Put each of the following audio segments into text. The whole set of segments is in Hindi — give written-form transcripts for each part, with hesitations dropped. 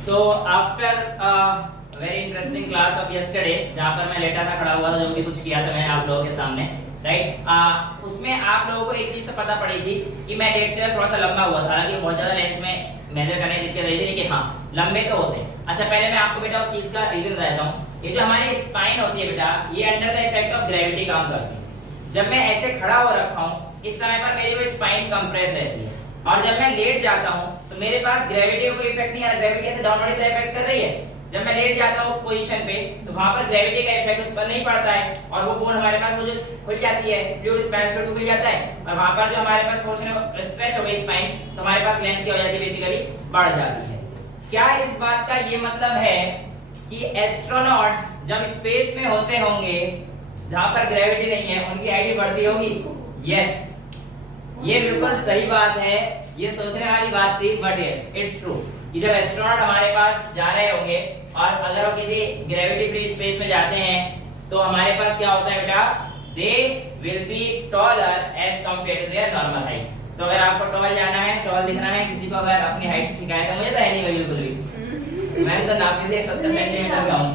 So after a very interesting class of yesterday, जहाँ पर मैं लेटा था, खड़ा हुआ था, जो भी कुछ किया था मैंने आप लोगों के सामने, राइट? उसमें आप लोगों को एक चीज तो पता पड़ी थी कि मैं लेटते हुए थोड़ा सा लंबा हुआ था, हालांकि बहुत ज्यादा लेंथ में मेजर करने की दिक्कत रही थी, लेकिन हाँ लंबे तो होते हैं। अच्छा, पहले मैं आपको बेटा उस चीज का रीजन बताता हूँ। ये जो हमारी स्पाइन होती है बेटा, ये under the effect of gravity काम करती है। जब मैं ऐसे खड़ा हो रखा हूँ, इस समय पर मेरी वो स्पाइन कंप्रेस रहती है, और जब मैं लेट जाता हूँ तो मेरे पास ग्रेविटी का कोई इफेक्ट नहीं आ रहा, ग्रेविटी ऐसे डाउनवर्ड ही इफेक्ट कर रही है। जब मैं लेट जाता हूँ उस पोजीशन पे, तो वहां पर ग्रेविटी का इफेक्ट उस पर नहीं पड़ता है, और वो बोन हमारे पास वो जो खुल जाती है, फ्लूइड स्पाइन फ्लूइड खुल जाता है, और वहां पर जो हमारे पास पोर्शन है स्ट्रेच हो गई स्पाइन, तो हमारे पास लेंथ क्या हो जाती है, बेसिकली बढ़ जाती है। क्या इस बात का ये मतलब है कि एस्ट्रोनॉट जब स्पेस में होते होंगे जहां पर ग्रेविटी नहीं है, उनकी हाइट बढ़ती होगी? यस, ये बिल्कुल सही बात है, ये सोचने वाली बात थी, बट यस इट्स ट्रू कि जब एस्ट्रोनॉट हमारे पास जा रहे होंगे और अगर वो किसी ग्रेविटी फ्री स्पेस में जाते हैं, तो हमारे पास क्या होता है बेटा, they will be taller as compared to their normal height. तो अगर आपको टॉल जाना है, टॉल दिखना है, किसी को अगर अपनी हाइट से शिकायत है, मुझे तो है नहीं बिल्कुल भी, मैं तो नाप ली थी 70 सेंटीमीटर का हूं,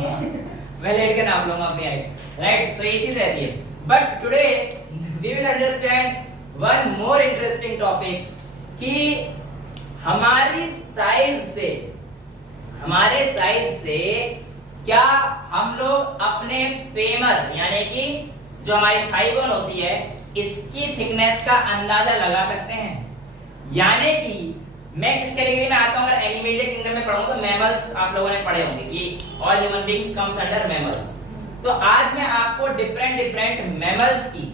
मैं लेट के नाप लूंगा अपनी हाइट, राइट? सो ये चीज रहती है। But today we will understand one more interesting topic कि हमारे साइज से क्या हम लोग अपने फेमर यानी कि जो हमारी थाई बोन होती है, इसकी थिकनेस का अंदाजा लगा सकते हैं। यानी कि मैं किस कैटेगरी में आता हूं, अगर एनिमल किंगडम में पढ़ूं तो मैमल्स आप लोगों ने पढ़े होंगे कि all human beings comes under mammals. तो आज मैं आपको डिफरेंट मैमल्स की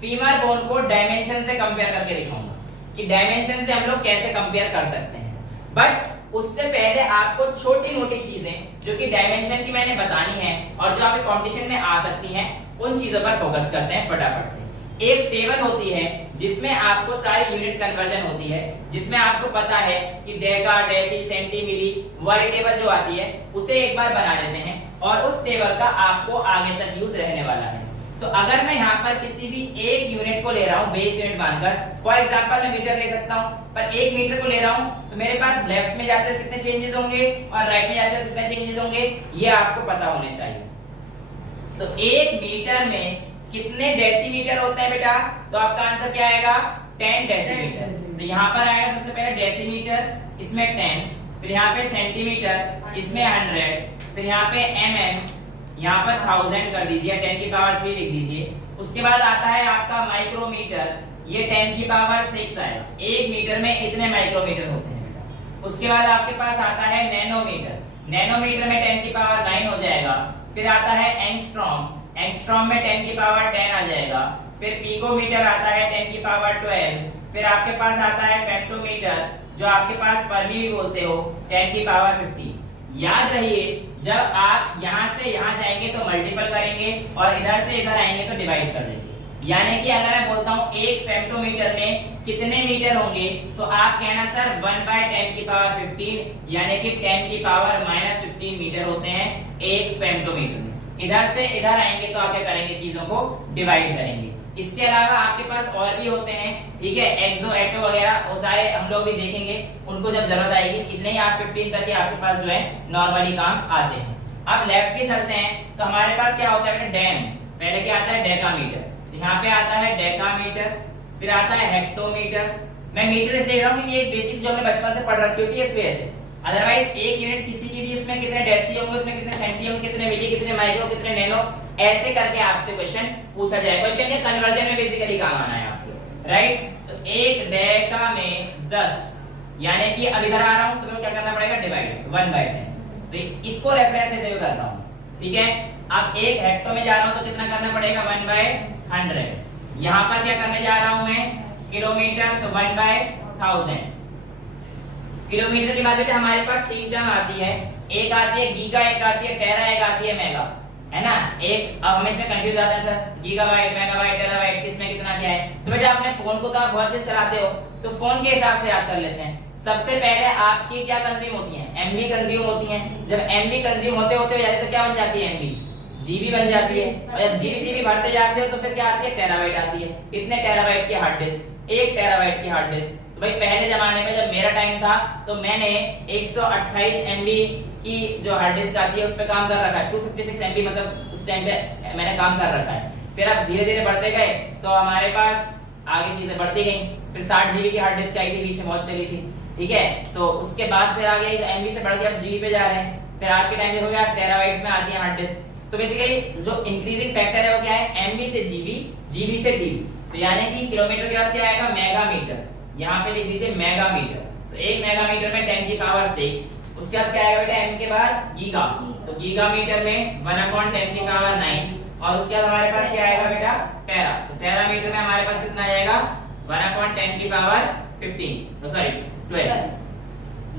फीमर बोन को डायमेंशन से कंपेयर करके दिखाऊंगा कि डायमेंशन से हम लोग कैसे कंपेयर कर सकते हैं। बट उससे पहले आपको छोटी मोटी चीजें जो कि डायमेंशन की मैंने बतानी है और जो आपके कंपटीशन में आ सकती हैं, उन चीजों पर फोकस करते हैं फटाफट से। एक टेबल होती है जिसमें आपको सारी यूनिट कन्वर्जन होती है, जिसमें आपको पता है कि डेका, डेसी, सेंटी, मिली वाली टेबल जो आती है, उसे एक बार बना लेते हैं और उस टेबल का आपको आगे तक यूज रहने वाला है। तो अगर मैं यहाँ पर किसी भी एक यूनिट को ले रहा हूँ बेस यूनिट मानकर, फॉर एग्जांपल मैं मीटर ले सकता हूँ, पर एक मीटर को ले रहा हूँ तो मेरे पास लेफ्ट में जाते कितने चेंजेस होंगे और राइट में जाते कितने चेंजेस होंगे, ये आपको पता होने चाहिए। तो एक मीटर में कितने डेसीमीटर होते हैं बेटा? तो आपका आंसर क्या आएगा? 10 डेसीमीटर। तो यहाँ पर आएगा सबसे पहले डेसीमीटर, इसमें 10, फिर यहाँ पे सेंटीमीटर, इसमें 100, फिर यहाँ पे mm, यहाँ पर 1000 कर दीजिए, 10 की पावर 3 लिख दीजिए। उसके बाद आता है आपका माइक्रोमीटर, ये 10 की पावर 6 आएगा। एक मीटर में इतने माइक्रोमीटर होते हैं बेटा। उसके बाद आपके पास आता है नैनोमीटर, नैनोमीटर में 10 की पावर 9 हो जाएगा। फिर आता है एंगस्ट्रॉम, एंगस्ट्रॉम में 10 की पावर 10 आ जाएगा। फिर पिकोमीटर आता है 10 की पावर 12। फिर आपके पास आता है फेक्टोमीटर, जो आपके पास फर्मी भी बोलते हो, 10 की पावर 50। याद रहिए, जब आप यहाँ से यहाँ जाएंगे तो मल्टीपल करेंगे और इधर से इधर आएंगे तो डिवाइड कर देंगे। यानी कि अगर मैं बोलता हूँ एक फेक्टोमीटर में कितने मीटर होंगे, तो आप कहना सर 1/10 की पावर 15, यानी कि 10 की पावर -15 मीटर होते हैं एक फेक्टोमीटर में। इधर से इधर आएंगे तो आप क्या करेंगे, चीजों को डिवाइड करेंगे। इसके अलावा आपके पास और भी होते हैं, ठीक है, एक्सो एटो वगैरह, वो सारे हम लोग भी देखेंगे, उनको जब जरूरत आएगी। इतने ही आप 15 तक के आपके पास जो है नॉर्मली काम आते हैं। अब लेफ्ट के चलते हैं तो हमारे पास क्या होता है, डैम, पहले क्या आता है डेकामीटर, यहाँ पे आता है डेकामीटर, फिर आता है हेक्टोमीटर। मैं मीटर इसलिए ले रहा हूँ क्योंकि एक बेसिक जो हमने बचपन से पढ़ रखी होती है इस वजह से। अदरवाइज एक यूनिट किसी की भी उसमें कितने डेसी होंगे, उसमें कितने सेंटी होंगे, कितने मिली, कितने माइक्रो, कितने नैनो, ऐसे करके आपसे क्वेश्चन पूछा जाए। क्वेश्चन के कन्वर्जन में बेसिकली काम आना है आपको, राइट? तो एक डेका में 10, यानी कि अब इधर आ रहा हूं तो मेरे को क्या करना पड़ेगा, डिवाइड 1/10। तो इसको रेफरेंस लेते हुए कर रहा हूं, ठीक है। अब एक हेक्टो में जा रहा हूं तो कितना करना पड़ेगा, 1/100। यहाँ पर क्या करने जा रहा हूं मैं, किलोमीटर, तो 1/1000। किलोमीटर के बाद बेटा हमारे पास 3 टर्म आती है, एक आती है गीगा, एक आती है टेरा, एक आती है मेगा, है ना। एक अब हमें से कंफ्यूज आता है सर, गीगाबाइट, मेगाबाइट, टेराबाइट, किसमें कितना क्या है। तो बेटा अपने फोन को तो आप बहुत से चलाते हो, तो फोन के हिसाब से याद कर लेते हैं। सबसे पहले आपकी क्या कंज्यूम होती है, एमबी कंज्यूम होती है। जब एमबी कंज्यूम होते होते हो जाते तो क्या बन जाती है, एमबी, जीबी बन जाती है। और जब जीबी बढ़ते जाते हो तो फिर क्या आती है, टेराबाइट आती है। कितने टेराबाइट की हार्ड डिस्क, 1 टेराबाइट की हार्ड डिस्क। तो भाई पहले जमाने में जब मेरा टाइम था तो मैंने 128 MB की जो हार्ड डिस्क आती है उस पे काम कर रखा है, 256 MB मतलब उस टाइम पे मैंने काम कर रखा है। फिर अब धीरे धीरे बढ़ते गए तो हमारे पास आगे चीजें बढ़ती गई, फिर 60 GB की हार्ड डिस्क आई थी, बीच में बहुत चली थी, ठीक है। तो उसके बाद फिर आ गया MB से बढ़ के अब GB पे जा रहे हैं, फिर आज के टाइम पे हो गया टेराबाइट्स में आती है हार्ड डिस्क। तो बेसिकली जो इंक्रीजिंग फैक्टर है वो क्या है, MB से GB, GB से TB। तो यानी कि किलोमीटर के बाद क्या आएगा, मेगामीटर, यहाँ पे लिख दीजिए मेगामीटर। तो 1 मेगामीटर में 10 की पावर 6, उसके बाद क्या आएगा बेटा m के बाद गीगा, तो गीगामीटर में 1/10 की पावर 9, और उसके बाद हमारे पास क्या आएगा बेटा टेरा। तो टेरामीटर में हमारे पास कितना आ जाएगा 1/10 की पावर 15, सॉरी 12,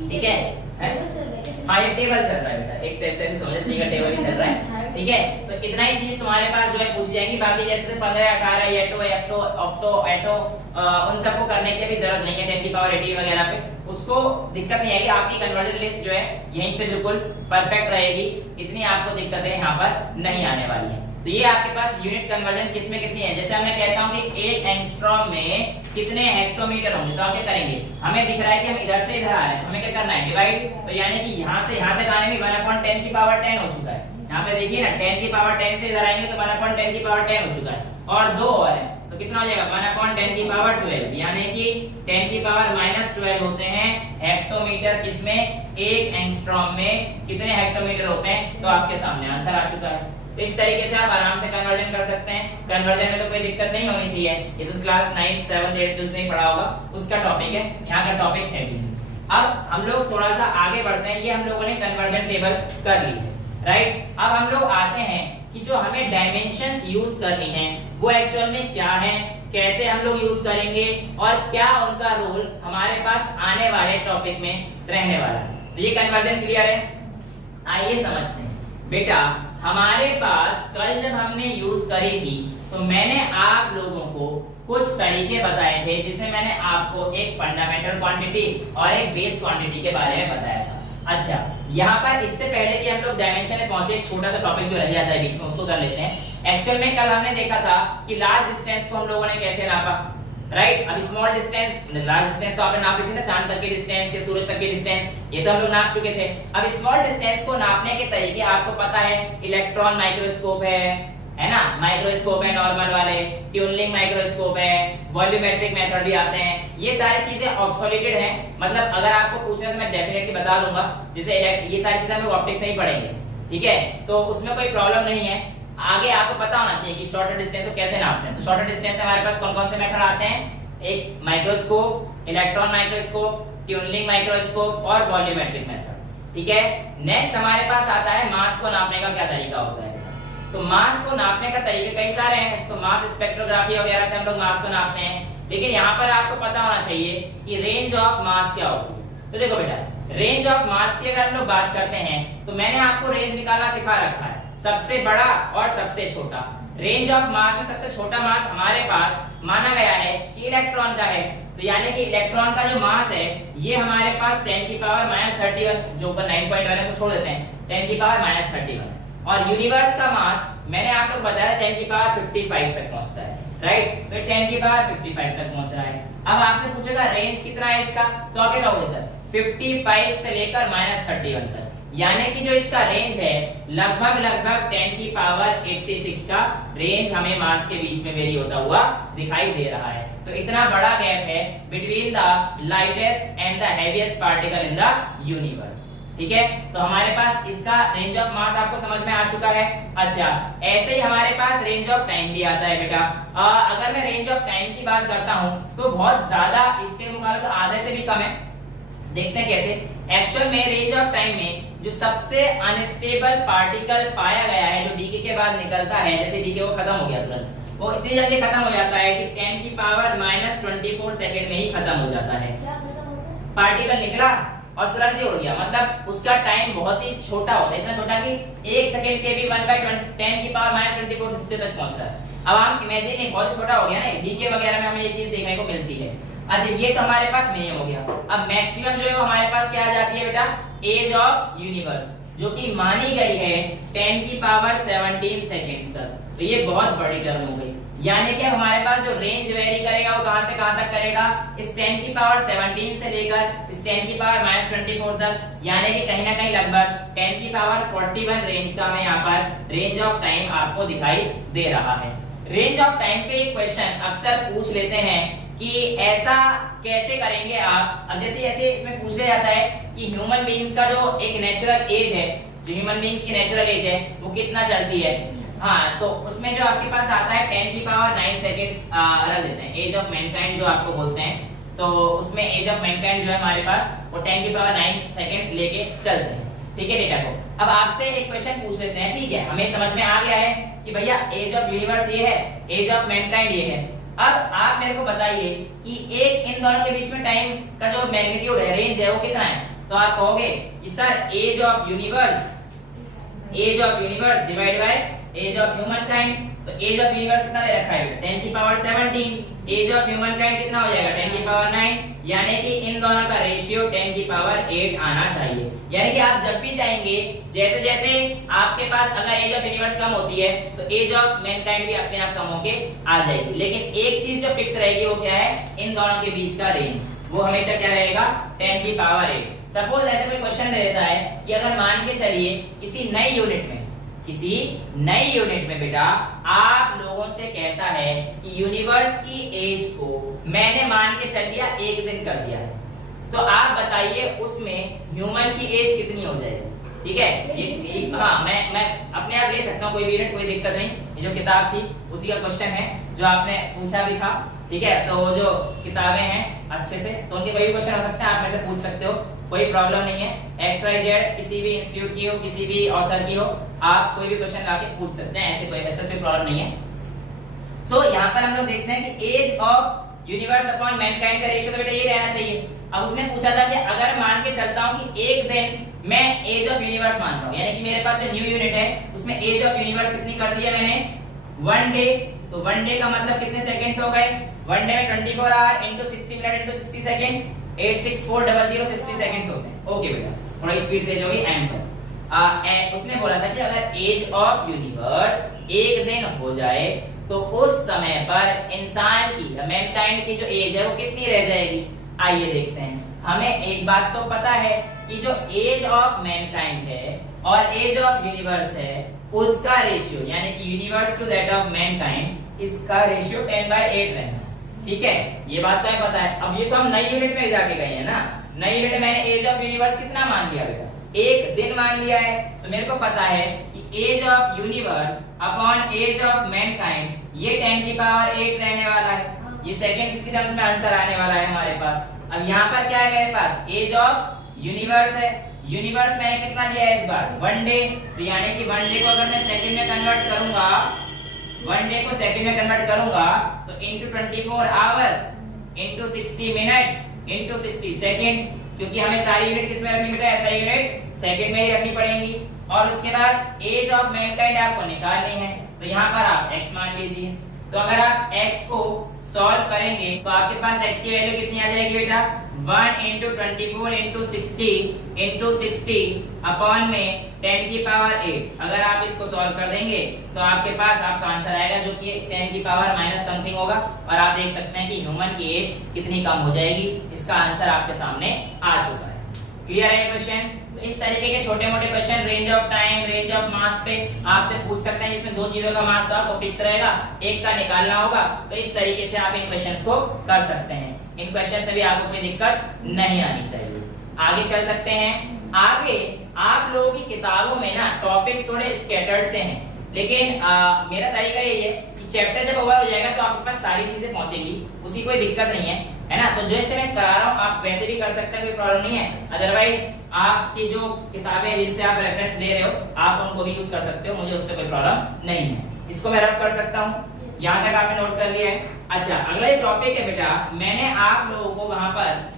ठीक है। हाँ ये टेबल चल रहा है बेटा, एक टाइप से ऐसे समझ लीजिए टेबल ही चल रहा है, ठीक है। तो इतना ही चीज तुम्हारे पास जो है पूछी जाएंगी, बाकी जैसे 15, 18 येटो, एक्टो, ऑक्टो, एटो उन सबको करने की भी जरूरत नहीं है 10 की पावर 18 वगैरह पे, उसको दिक्कत नहीं आएगी। आपकी कन्वर्जन लिस्ट जो है यहीं से बिल्कुल परफेक्ट रहेगी, इतनी आपको दिक्कतें यहाँ पर नहीं आने वाली है। तो ये आपके पास यूनिट कन्वर्जन किसमें कितनी है, जैसे मैं कहता हूँ कि 1 एंगस्ट्रॉम में कितने हेक्टोमीटर होंगे, तो आप क्या करेंगे, हमें दिख रहा है कि हम इधर से इधर आ रहे हैं, हमें क्या करना है डिवाइड, तो यानी कि यहाँ से यहाँ तक आने में 1/10 की पावर 10 हो चुका है। यहाँ पे देखिए ना 10 की पावर 10 से इधर आएंगे तो 1/10 की पावर 10 हो चुका है, और दो और है तो कितना हो जाएगा 1/10 की पावर 12, यानी कि 10 की पावर -12 होते हैं हेक्टोमीटर, किसमें 1 एंगस्ट्रॉम में कितने हेक्टोमीटर होते हैं, तो आपके सामने आंसर आ चुका है। तो इस तरीके से आप आराम से कन्वर्जन कर सकते हैं, कन्वर्जन में तो कोई दिक्कत नहीं होनी चाहिए, ये तो क्लास 9, 7, 8 जो नहीं पढ़ा होगा उसका टॉपिक है, यहाँ का टॉपिक है भी। अब हम लोग थोड़ा सा आगे बढ़ते हैं, ये हम लोगों ने कन्वर्जन टेबल कर ली है, राइट। अब हम लोग आते हैं कि जो हमें डायमेंशंस यूज करनी है वो एक्चुअल में क्या है, कैसे हम लोग यूज करेंगे और क्या उनका रोल हमारे पास आने वाले टॉपिक में रहने वाला है। तो ये कन्वर्जन क्लियर है, आइए समझते हैं। बेटा हमारे पास कल जब हमने यूज करी थी तो मैंने आप लोगों को कुछ तरीके बताए थे, जिसमें मैंने आपको एक फंडामेंटल क्वांटिटी और एक बेस क्वांटिटी के बारे में बताया था। अच्छा, यहाँ पर इससे पहले कि हम लोग डायमेंशन में पहुंचे, एक छोटा सा टॉपिक जो रह जाता है बीच में उसको कर लेते हैं। एक्चुअल में कल हमने देखा था कि लार्ज डिस्टेंस को हम लोगों ने कैसे नापा, राइट। अब स्मॉल डिस्टेंस, लार्ज डिस्टेंस तो आपने नाप ली थी ना, चांद तक की डिस्टेंस या सूरज तक की डिस्टेंस, ये तो हम लोग नाप चुके थे। अब स्मॉल डिस्टेंस को नापने के तरीके आपको पता है, इलेक्ट्रॉन माइक्रोस्कोप है ना, माइक्रोस्कोप है नॉर्मल वाले, ट्यूनलिंग माइक्रोस्कोप है, वॉल्यूमेट्रिक मेथड भी आते हैं। ये सारी चीजें ऑब्सोलेटेड हैं, मतलब अगर आपको पूछना तो मैं डेफिनेटली बता दूंगा, जैसे ये सारी चीजें हम लोग ऑप्टिक्स में ही पढ़ेंगे, ठीक है, तो उसमें कोई प्रॉब्लम नहीं है। आगे आपको पता होना चाहिए कि शॉर्टर डिस्टेंस को कैसे नापते हैं। तो शॉर्टर डिस्टेंस से हमारे पास कौन कौन से मेथड आते हैं, एक माइक्रोस्कोप, इलेक्ट्रॉन माइक्रोस्कोप, ट्यूनलिंग माइक्रोस्कोप और वॉल्यूमेट्रिक मेथड, ठीक है। नेक्स्ट हमारे पास आता है मास को नापने का क्या तरीका होता है। तो मास को नापने का तरीके कई सारे हैं, तो मास स्पेक्ट्रोग्राफी वगैरह से हम लोग मास को नापते हैं, लेकिन यहाँ पर आपको पता होना चाहिए कि रेंज ऑफ मास क्या होती है। तो देखो बेटा, रेंज ऑफ मास की अगर हम लोग बात करते हैं तो मैंने आपको रेंज निकालना सिखा रखा है, सबसे बड़ा और सबसे छोटा। रेंज ऑफ मास में सबसे छोटा मास हमारे पास माना गया है कि इलेक्ट्रॉन का है, तो यानी कि इलेक्ट्रॉन का जो मास है ये हमारे पास 10 की पावर -31, जो ऊपर 9.1 है उसको छोड़ देते हैं, 10 की पावर -31। और यूनिवर्स का मास मैंने आप लोग बताया 10 की पावर 55 तक पहुंचता है, राइट। तो 10 की पावर 55 तक पहुंच रहा है। अब आपसे पूछेगा रेंज कितना है इसका, तो आप क्या कहोगे सर 55 से लेकर -31 तक, यानी कि जो इसका रेंज है लगभग 10 की पावर 86 का रेंज हमें मास के बीच में वेरी होता हुआ दिखाई दे रहा है। तो इतना बड़ा गैप है between the lightest and the heaviest particle in the universe, ठीक है। तो हमारे पास इसका रेंज ऑफ मास आपको समझ में आ चुका है। अच्छा, ऐसे ही हमारे पास रेंज ऑफ टाइम भी आता है बेटा। अगर मैं रेंज ऑफ टाइम की बात करता हूं तो बहुत ज्यादा इसके मुकाबले तो आधे से भी कम है। देखते हैं कैसे। एक्चुअल में रेंज ऑफ टाइम में जो सबसे अनस्टेबल पार्टिकल पाया गया है, जो डीके के बाद निकलता है, जैसे डीके वो खत्म हो गया तुरंत, वो इतनी जल्दी खत्म हो जाता है कि 10 की पावर -24 सेकंड में ही खत्म हो जाता है। पार्टिकल निकला और तुरंत ही उड़ गया, मतलब उसका टाइम बहुत ही छोटा होता है, इतना छोटा कि 1 सेकंड के भी 1/10 की पावर -24 हिस्से तक पहुंच रहा है। अब आप इमेजिन नहीं, बहुत छोटा हो गया ना, डीके वगैरह में हमें ये चीज देखने को मिलती है। अच्छा, ये तो हमारे पास नियम हो गया। अब मैक्सिमम जो है वो हमारे पास क्या आ जाती है बेटा, एज ऑफ यूनिवर्स, जो कि मानी गई है 10 की पावर 17 सेकंड्स तक। तो ये बहुत बड़ी टर्म हो गई, यानी कि अब हमारे पास जो रेंज वेरी करेगा वो कहां से कहां तक करेगा, इस 10 की पावर 17 से लेकर इस 10 की पावर -24 तक, यानी कि कहीं ना कहीं लगभग 10 की पावर 41 रेंज का हमें यहाँ पर रेंज ऑफ टाइम आपको दिखाई दे रहा है। रेंज ऑफ टाइम पे एक क्वेश्चन अक्सर पूछ लेते हैं कि ऐसा कैसे करेंगे आप। अब जैसे ऐसे इसमें पूछ लिया जाता है कि ह्यूमन बीइंग्स का जो एक नेचुरल एज है, जो ह्यूमन बीइंग्स की नेचुरल एज है वो कितना चलती है। हाँ, तो उसमें जो आपके पास आता है 10 की पावर 9 सेकंड्स रख देते हैं, एज ऑफ मैनकाइंड जो आपको बोलते हैं। तो उसमें एज ऑफ मैनकाइंड जो है हमारे पास वो 10 की पावर 9 सेकंड लेके चलते हैं, ठीक है डेटा को। अब आपसे एक क्वेश्चन पूछ लेते हैं, ठीक है, हमें समझ में आ गया है कि भैया एज ऑफ यूनिवर्स ये है, एज ऑफ मैनकाइंड ये है। अब आप मेरे को बताइए कि एक इन दोनों के बीच में टाइम का जो मैग्नीट्यूड है, रेंज है, वो कितना है। तो आप कहोगे कि sir age of universe divide by age of human kind. तो एज ऑफ यूनिवर्स कितना दे रखा है, 10 की power 17, age of human kind कितना हो जाएगा, 10 की पावर 9, यानी कि इन दोनों का रेशियो 10 की पावर 8 आना चाहिए। यानी कि आप जब भी जाएंगे, जैसे जैसे आपके पास अगर एज ऑफ यूनिवर्स कम होती है तो एज ऑफ मैनकाइंड भी अपने आप कम होके आ जाएगी। लेकिन एक चीज जो फिक्स रहेगी वो क्या है, इन दोनों के बीच का रेंज, वो हमेशा क्या रहेगा, 10 की पावर 8। सपोज ऐसे कोई क्वेश्चन दे देता है कि अगर मान के चलिए किसी नई यूनिट में बेटा आप लोगों से कहता है कि यूनिवर्स की एज को मैंने मान के चल लिया 1 दिन कर दिया है, तो आप बताइए उसमें ह्यूमन की एज कितनी हो जाएगी। ठीक है, ये हाँ, मैं अपने आप ले सकता हूँ, कोई भी यूनिट, कोई दिक्कत नहीं। ये जो किताब थी उसी का क्वेश्चन है जो आपने पूछा भी था, ठीक है। तो वो जो किताबें हैं अच्छे से, तो उनके कोई भी क्वेश्चन हो सकते हैं, आप मेरे से पूछ सकते हो, कोई प्रॉब्लम नहीं है। XYZ किसी भी इंस्टीट्यूट की हो, किसी भी ऑथर की हो, आप कोई भी क्वेश्चन लाके पूछ सकते हैं, ऐसे कोई प्रॉब्लम नहीं है। सो यहाँ पर हम लोग देखते हैं कि age of universe upon mankind का रेशियो तो बेटा ये रहना चाहिए। अब उसने पूछा था कि अगर मान के चलता हूँ कि एक दिन मैं एज ऑफ यूनिवर्स मान रहा हूँ, यानी कि मेरे पास जो न्यू यूनिट है उसमें एज ऑफ यूनिवर्स कितनी कर दी है मैंने, 1 डे। तो 1 डे का मतलब कितने सेकंड्स हो गए, 1 डे में 24 our into 60 minute into 60 second, 86400 60 seconds होते हैं। ओके बेटा, थोड़ा स्पीड तेज होगी, आंसर। उसने बोला था कि अगर एज ऑफ यूनिवर्स 1 दिन हो जाए तो उस समय पर इंसान की, मैनकाइंड की जो एज है वो कितनी रह जाएगी। आइए देखते हैं। हमें एक बात तो पता है कि जो एज ऑफ मैनकाइंड है और एज ऑफ यूनिवर्स है उसका रेशियो, यानी कि universe to that of mankind, इसका रेशियो 10/8 रहना। ठीक है, ये बात तो हमें पता है। अब ये तो हम नई यूनिट में जाके गए हैं ना, नई यूनिट में मैंने एज ऑफ यूनिवर्स कितना मान लिया बेटा, 1 दिन मान लिया है। तो मेरे को पता है कि age of universe upon age of mankind ये 10 की पावर 8 रहने वाला है। ये सेकंड्स की टर्म्स में आंसर आने वाला है हमारे पास। अब यहाँ पर क्या है मेरे पास, एज ऑफ यूनिवर्स है। यूनिवर्स मैंने कितना लिया है इस बार, 1 डे। तो यानी कि 1 डे को अगर मैं सेकंड में कन्वर्ट करूंगा, 1 डे को सेकंड में कन्वर्ट करूंगा तो into 24 our into 60 minute into 60 second, क्योंकि हमें सारी यूनिट किस में रखनी बेटा, ऐसा यूनिट सेकंड में ही रखनी पड़ेगी। और उसके बाद एज ऑफ मैनकाइंड आपको निकालनी है, तो यहाँ पर आप x मान लीजिए। तो अगर आप x को सॉल्व करेंगे तो आपके पास x की वैल्यू कितनी आ जाएगी बेटा, 1 into 24 into 60 अपॉन में 10 की पावर 8। अगर आप इसको सॉल्व कर देंगे तो आपके पास आपका आंसर आएगा जो कि 10 की पावर माइनस समथिंग होगा। और आप देख सकते हैं कि ह्यूमन की एज कितनी कम हो जाएगी। इसका आंसर आपके सामने आ चुका है। क्लियर है क्वेश्चन। तो इस तरीके के छोटे मोटे question range of time, range of mass पे आपसे पूछ सकते हैं, जिसमें 2 चीजों का मास तो आपको फिक्स रहेगा, एक का निकालना होगा। तो इस तरीके से आप इन क्वेश्चंस को कर सकते हैं। इन क्वेश्चन से भी आपको कोई दिक्कत नहीं आनी चाहिए। आगे चल सकते हैं। आगे आप लोगों की किताबों में ना टॉपिक्स थोड़े स्कैटर्ड से हैं, लेकिन मेरा तरीका यही है कि चैप्टर जब ओवर हो जाएगा तो आपके पास सारी चीजें पहुंचेगी, उसी कोई दिक्कत नहीं है ना। तो जैसे मैं करा रहा हूँ आप वैसे भी कर सकते हैं, कोई प्रॉब्लम नहीं है। अदरवाइज आपकी जो किताबें जिनसे आप रेफरेंस ले रहे हो आप उनको भी यूज कर सकते हो, मुझे उससे कोई प्रॉब्लम नहीं है। इसको मैं रब कर सकता हूँ, यहाँ तक आपने नोट कर लिया है। अच्छा, अगला टॉपिक है बेटा, मैंने आप लोगों को वहां पर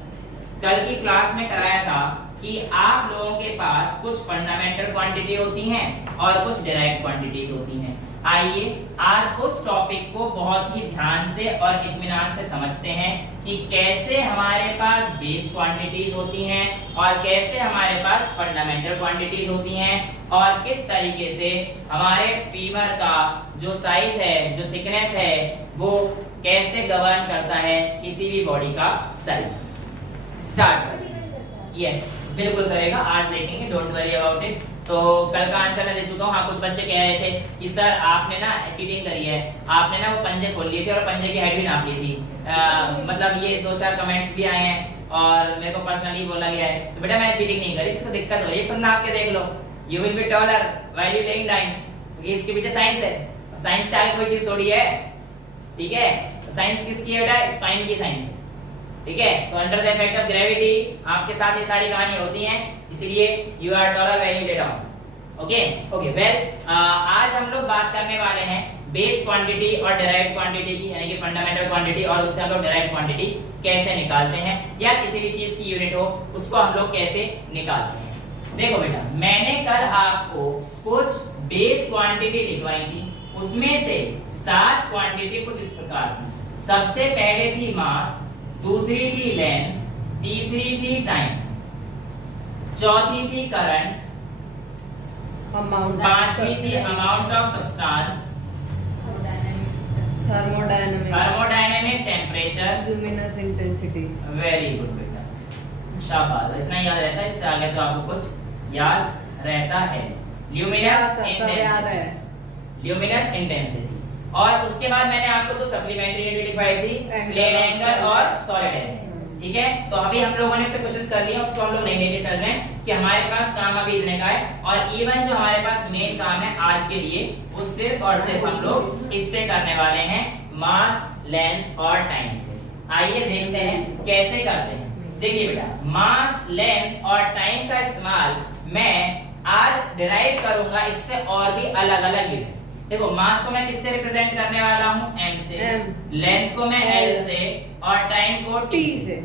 कल की क्लास में कराया था कि आप लोगों के पास कुछ फंडामेंटल क्वांटिटी होती हैं और कुछ डिराइव्ड क्वांटिटीज होती हैं। आइए आज उस टॉपिक को बहुत ही ध्यान से और इत्मीनान से समझते हैं कि कैसे हमारे पास बेस क्वांटिटीज होती हैं और कैसे हमारे पास फंडामेंटल क्वांटिटीज होती हैं और किस तरीके से हमारे फीमर का जो साइज है, जो थिकनेस है, वो कैसे गवर्न करता है किसी भी बॉडी का साइज। स्टार्ट। यस, बिल्कुल करेगा, आज देखेंगे, डोंट वरी अबाउट इट। तो कल का आंसर मैं दे चुका हूँ। हाँ, कुछ बच्चे कह रहे थे कि सर आपने ना चीटिंग करी है, आपने ना वो पंजे खोल लिए थे और पंजे की हाइट भी नाप ली थी। मतलब ये 2-4 कमेंट्स भी आए हैं और मेरे को पर्सनली बोला गया है। तो बेटा मैंने चीटिंग नहीं करी, इसको दिक्कत हो रही है, खुद नाप के देख लो। You will be taller while you laying down, क्योंकि इसके पीछे साइंस है, साइंस से आगे कोई चीज थोड़ी है। ठीक है, साइंस किसकी है बेटा? स्पाइन की साइंस है। ठीक है, तो under the effect of gravity आपके साथ ये सारी कहानी होती हैं, इसीलिए you are taller when you lay down. Okay well, आज हम लोग बात करने वाले हैं बेस क्वांटिटी और डिराइव्ड क्वांटिटी की, यानी कि फंडामेंटल क्वांटिटी और उससे हम लोग डिराइव्ड क्वांटिटी कैसे निकालते हैं, या किसी भी चीज की यूनिट हो उसको हम लोग कैसे निकालते हैं। देखो बेटा, मैंने कल आपको कुछ बेस क्वांटिटी लिखवाई थी, उसमें से 7 क्वांटिटी कुछ इस प्रकार थी। सबसे पहले थी मास, दूसरी थी लेंथ, तीसरी थी टाइम, चौथी थी करंट, पांचवी थी amount of substance, thermodynamic, temperature, luminous intensity. Very good बेटा, शाबाश, इतना याद रहता है, इससे आगे तो आपको कुछ याद रहता है। Luminous intensity. और उसके बाद मैंने आपको तो सप्लीमेंट्री यूनिट लिखवाई थी, प्लेन एंगल और सॉलिड एंगल। ठीक है, तो अभी हम लोगों ने उससे क्वेश्चंस कर लिए, उसको हम लोग नहीं लेके चल रहे हैं कि हमारे पास काम अभी इतने का है, और इवन जो हमारे पास मेन काम है आज के लिए वो सिर्फ और सिर्फ हम लोग इससे करने वाले हैं, मास, लेंथ और टाइम से। आइए देखते हैं कैसे करते हैं। देखिए बेटा, मास, लेंथ और टाइम का इस्तेमाल मैं आज डिराइव करूंगा इससे और भी अलग अलग यूनिट्स। देखो, मास को मैं किससे रिप्रेजेंट करने वाला हूँ? m से, लेंथ को मैं l से और टाइम को t से।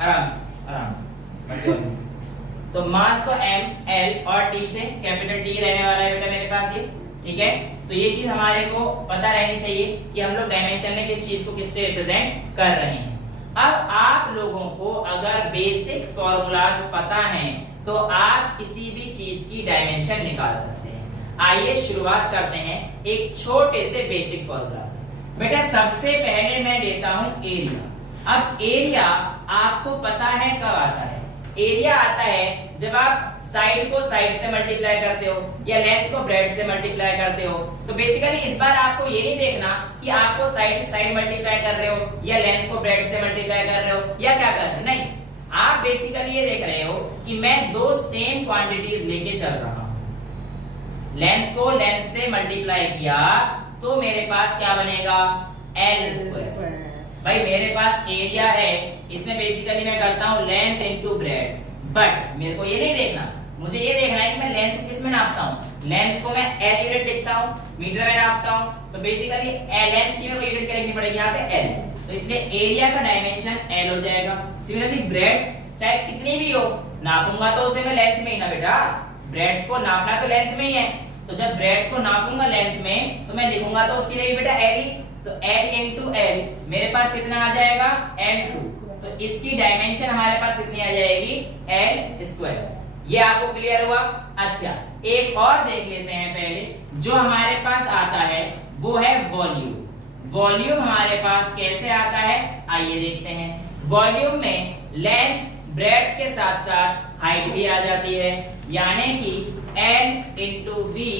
आराम से तो मास को m, l और t से, कैपिटल T रहने वाला है बेटा मेरे पास ये। ठीक है, तो ये चीज हमारे को पता रहनी चाहिए कि हम लोग डायमेंशन में किस चीज को किससे रिप्रेजेंट कर रहे हैं। अब आप लोगों को अगर बेसिक फॉर्मूलाज पता हैं तो आप किसी भी चीज की डायमेंशन निकाल सकते हैं। आइए शुरुआत करते हैं एक छोटे से बेसिक फॉर्मूला से। बेटा सबसे पहले मैं लेता हूं एरिया। अब एरिया आपको पता है कब आता है? एरिया आता है जब आप साइड को साइड से मल्टीप्लाई करते हो या लेंथ को ब्रेड से मल्टीप्लाई करते हो। तो बेसिकली इस बार आपको ये नहीं देखना कि आपको साइड से साइड मल्टीप्लाई कर रहे हो या लेंथ को ब्रेड से मल्टीप्लाई कर रहे हो या क्या कर रहे हो, नहीं। आप बेसिकली ये देख रहे हो कि मैं दो सेम क्वांटिटीज लेके चल रहा हूं। लेंथ को लेंथ से मल्टीप्लाई किया तो मेरे पास क्या बनेगा? L square. भाई मेरे पास एरिया है, इसमें बेसिकली मैं करता हूं लेंथ इनटू ब्रेड, बट मेरे को ये नहीं देखना, मुझे ये देखना है कि मैं लेंथ किस में नापता हूं। लेंथ को मैं एल यूनिट लिखता हूं, मीटर में नापता हूं, तो बेसिकली लेंथ की मेरे को यूनिट क्या लिखनी पड़ेगी यहाँ पे? एल। तो इसलिए एरिया का डायमेंशन एल हो जाएगा। सिमिलरली ब्रेड चाहे कितनी भी हो, नापूंगा तो उसे मैं लेंथ में ही ना बेटा, ब्रेड को नापना तो लेंथ में ही है, तो जब ब्रेड को नापूंगा लेंथ में तो मैं लिखूंगा तो उसके लिए बेटा एल ही, तो एल इंटू एल मेरे पास कितना आ जाएगा? L2। तो इसकी डायमेंशन हमारे पास कितनी आ जाएगी? L square. ये आपको क्लियर हुआ? अच्छा, एक और देख लेते हैं पहले। जो हमारे पास आता है वो है वॉल्यूम। वॉल्यूम हमारे पास कैसे आता है आइए देखते हैं। वॉल्यूम में लेंथ ब्रेड के साथ साथ हाइट भी आ जाती है, यानी कि L into B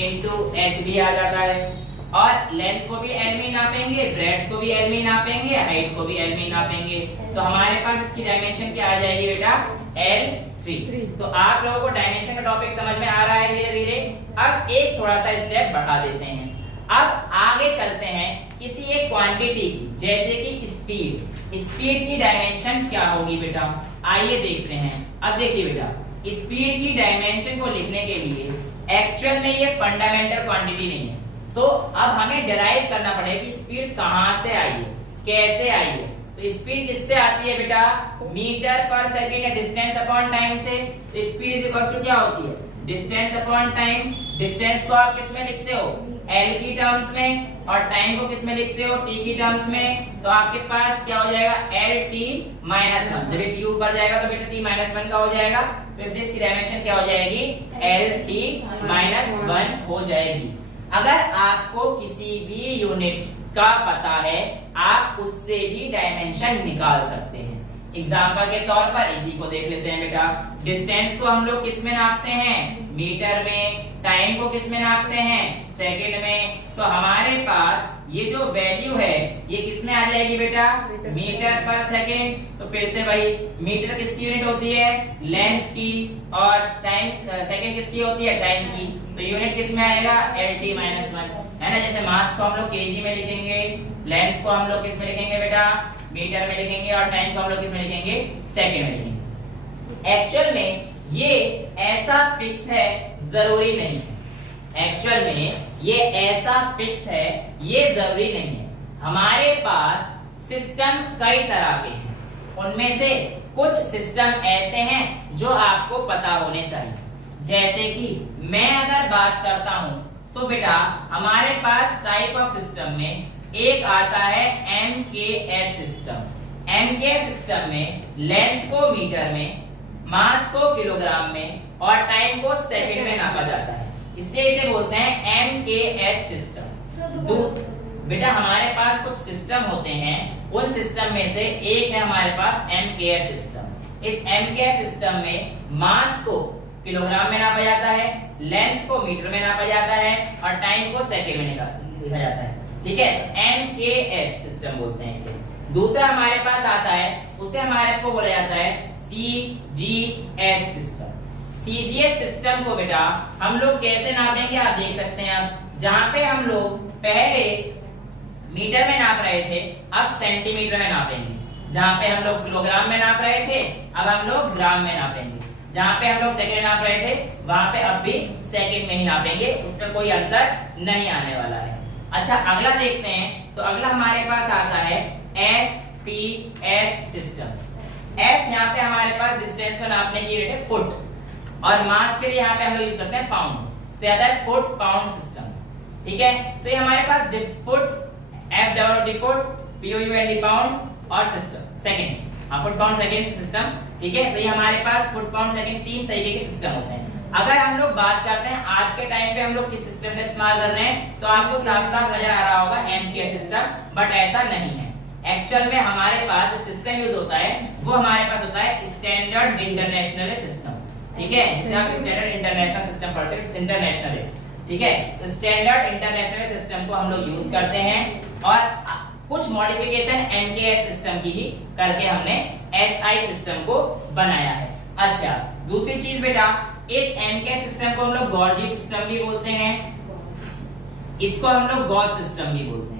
into H भी आ जाता है, और लेंथ को भी एल में नापेंगे, ब्रेड को भी एल में नापेंगे, हाइट को भी एल में नापेंगे, तो हमारे पास इसकी डायमेंशन क्या आ जाएगी बेटा? L3। तो आप लोगों को डायमेंशन का टॉपिक समझ में आ रहा है धीरे धीरे। अब एक थोड़ा सा स्टेप बढ़ा देते हैं। अब आगे चलते हैं किसी एक क्वांटिटी, जैसे कि स्पीड। स्पीड की डायमेंशन क्या होगी बेटा? आइए देखते हैं। अब देखिए बेटा, स्पीड की डायमेंशन को लिखने के लिए एक्चुअल में ये फंडामेंटल क्वांटिटी नहीं है, तो अब हमें डिराइव करना पड़ेगा कि स्पीड कहां से आई है, कैसे आई है। तो स्पीड किससे आती है बेटा? मीटर पर सेकंड या डिस्टेंस अपॉन टाइम से। तो स्पीड इज इक्वल टू क्या होती है? Distance upon time. डिस्टेंस को आप किस में लिखते हो? L की टर्म्स में, और टाइम को किस में लिखते हो? T की टर्म्स में। तो आपके पास क्या हो जाएगा? LT -1। जब ये T ऊपर जाएगा तो बेटा T -1 का हो जाएगा, तो इसलिए इसकी डायमेंशन क्या हो जाएगी? LT -1 हो जाएगी। अगर आपको किसी भी यूनिट का पता है, आप उससे भी डायमेंशन निकाल सकते हैं। एग्जांपल के तौर पर इसी को देख लेते हैं बेटा। डिस्टेंस को हम लोग किस में नापते हैं? मीटर में। टाइम को किस में नापते हैं? सेकंड में। तो हमारे पास ये जो वैल्यू है ये किस में आ जाएगी बेटा? मीटर पर सेकंड। तो फिर से भाई, मीटर किसकी यूनिट होती है? लेंथ की, और टाइम सेकंड किसकी होती है? टाइम की। तो यूनिट किस में आएगा? LT -1 है ना। जैसे मास को हम लोग केजी में लिखेंगे, लेंथ को हम लोग किस में लिखेंगे बेटा? मीटर में लिखेंगे, और टाइम को हम लोग किस में लिखेंगे? सेकंड में लिखेंगे। एक्चुअल में ये ऐसा फिक्स है, जरूरी नहीं है। एक्चुअल में ये ऐसा फिक्स है, ये जरूरी नहीं है। हमारे पास सिस्टम कई तरह के हैं, उनमें से कुछ सिस्टम ऐसे हैं जो आपको पता होने चाहिए। जैसे कि मैं अगर बात करता हूं तो बेटा हमारे पास टाइप ऑफ सिस्टम में एक आता है MKS सिस्टम। MKS सिस्टम में लेंथ को मीटर में, मास को किलोग्राम में, और टाइम को सेकंड में नापा जाता है, इसलिए इसे बोलते हैं MKS सिस्टम। बेटा हमारे पास कुछ सिस्टम होते हैं, उन सिस्टम में से एक है हमारे पास MKS सिस्टम। इस MKS सिस्टम में मास को किलोग्राम में नापा जाता है, लेंथ को मीटर में नापा जाता है, और टाइम को सेकंड में लिखा जाता है। ठीक है, MKS सिस्टम बोलते हैं इसे। दूसरा हमारे पास आता है, उसे हमारे को बोला जाता है CGS सिस्टम। CGS सिस्टम को बेटा हम लोग कैसे नापेंगे? आप देख सकते हैं, आप जहां पे हम लोग पहले मीटर में नाप रहे थे, अब सेंटीमीटर में नापेंगे। जहां पे हम लोग किलोग्राम में नाप रहे थे, अब हम लोग ग्राम में नापेंगे। जहां पे हम लोग सेकंड नाप रहे थे, वहां पे अब भी सेकंड में ही नापेंगे, उसमें कोई अंतर नहीं आने वाला है। अच्छा, अगला देखते हैं। तो अगला हमारे पास आता है FPS सिस्टम। F यहाँ पे हमारे पास डिस्टेंस को नापने की यूनिट है फुट, और मास के लिए यहाँ पे हम लोग यूज करते हैं पाउंड। तो आता है फुट पाउंड सिस्टम। ठीक है, तो ये हमारे पास foot, FWD foot, POUND pound, और system second, foot pound second system. ठीक है, तो ये हमारे पास फुट पाउंड सेकंड 3 तरीके के सिस्टम होते हैं। अगर हम लोग बात करते हैं आज के टाइम पे हम लोग किस सिस्टम का इस्तेमाल कर रहे हैं, तो आपको साफ साफ नजर आ रहा होगा MKS सिस्टम, बट ऐसा नहीं है। एक्चुअल में हमारे पास जो सिस्टम यूज होता है वो हमारे पास होता है स्टैंडर्ड इंटरनेशनल सिस्टम। ठीक है, जिसे आप स्टैंडर्ड इंटरनेशनल सिस्टम पढ़ते हैं, इंटरनेशनल है। ठीक है, तो स्टैंडर्ड इंटरनेशनल सिस्टम को हम लोग यूज करते हैं, और कुछ मॉडिफिकेशन MKS सिस्टम की ही करके हमने SI सिस्टम को बनाया है। अच्छा, दूसरी चीज बेटा, इस MKS सिस्टम को हम लोग गॉर्जी सिस्टम भी बोलते हैं, इसको हम लोग गॉस सिस्टम भी बोलते हैं।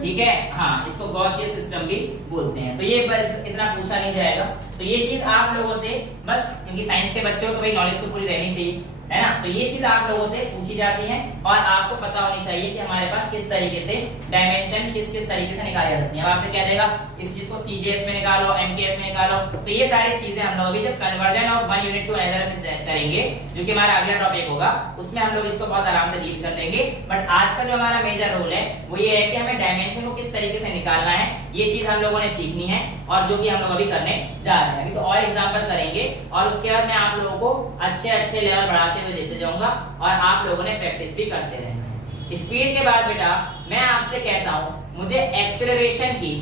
ठीक है, हाँ, इसको गॉसियन सिस्टम भी बोलते हैं। तो ये बस इतना पूछा नहीं जाएगा, तो ये चीज आप लोगों से बस, क्योंकि साइंस के बच्चों को भाई नॉलेज तो पूरी रहनी चाहिए, है ना। तो ये चीज आप लोगों से पूछी जाती है, और आपको पता होनी चाहिए कि हमारे पास किस तरीके से डायमेंशन किस किस तरीके से निकाली जाती है। अब आपसे क्या देगा, इस चीज को CGS में निकालो, MKS में निकालो। तो ये सारी चीजें हम लोग अभी जब conversion of one unit to another करेंगे, जो कि हमारा अगला टॉपिक होगा, उसमें हम लोग इसको बहुत आराम से डील कर लेंगे। बट आज का जो हमारा मेजर रोल है वो ये है कि हमें डायमेंशन को किस तरीके से निकालना है, ये चीज हम लोगों ने सीखनी है, और जो कि हम लोग अभी करने जा रहे हैं। अभी तो और एग्जांपल करेंगे, और उसके बाद मैं आप लोगों को अच्छे अच्छे लेवल बढ़ाते हुए देते जाऊंगा, और आप लोगों ने प्रैक्टिस भी करते रहना है। स्पीड के बाद बेटा मैं आपसे कहता हूं, मुझे एक्सेलरेशन की